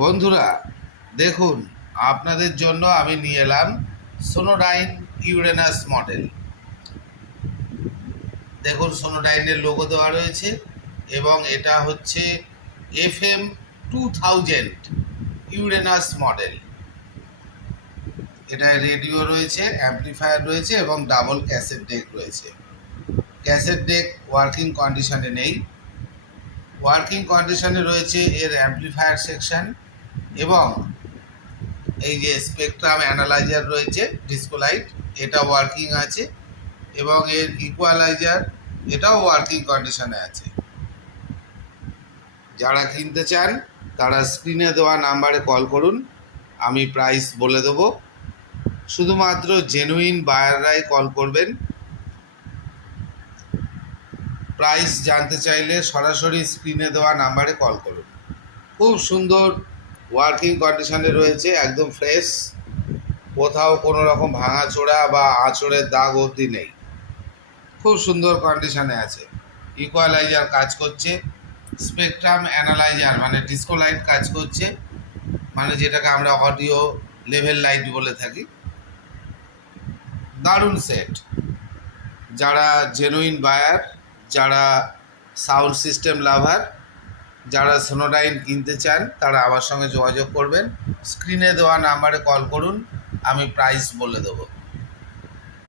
বন্ধুরা দেখুন, আপনাদের জন্য আমি নিয়ে এলাম সোনোডাইন ইউরেনাস মডেল। দেখুন, সোনোডাইনের লোগো দেওয়া রয়েছে এবং এটা হচ্ছে FM 2000 ইউরেনাস মডেল। এটা রেডিও রয়েছে, অ্যাম্পলিফায়ার রয়েছে এবং ডাবল ক্যাসেট ডেক রয়েছে। ক্যাসেট ডেক ওয়ার্কিং কন্ডিশনে নেই, ওয়ার্কিং কন্ডিশনে রয়েছে এর অ্যাম্পলিফায়ার সেকশন এবং এই যে স্পেকট্রাম অ্যানালাইজার রয়েছে ডিসকো লাইট, এটা ওয়ার্কিং আছে এবং এর ইকুয়ালাইজার এটাও ওয়ার্কিং কন্ডিশনে আছে। যারা কিনতে চান তারা স্ক্রিনে দেওয়া নাম্বারে কল করুন, আমি প্রাইস বলে দেবো। শুধুমাত্র জেনুইন বায়াররাই কল করবেন। প্রাইস জানতে চাইলে সরাসরি স্ক্রিনে দেওয়া নাম্বারে কল করুন। খুব সুন্দর ওয়ার্কিং কন্ডিশনে রয়েছে, একদম ফ্রেশ, কোথাও কোনো রকম ভাঙাচোরা বা আঁচড়ের দাগ অবধি নেই, খুব সুন্দর কন্ডিশনে আছে। ইকুয়ালাইজার কাজ করছে, স্পেকট্রাম অ্যানালাইজার মানে ডিসকো লাইট কাজ করছে, মানে যেটাকে আমরা অডিও লেভেল লাইট বলে থাকি। দারুণ সেট। যারা জেনুইন বায়ার, যারা সাউন্ড সিস্টেম লাভার, যারা সোনোডাইন কিনতে চান তারা আমার সঙ্গে যোগাযোগ করবেন। স্ক্রিনে দেওয়া নাম্বারে কল করুন, আমি প্রাইস বলে দেবো।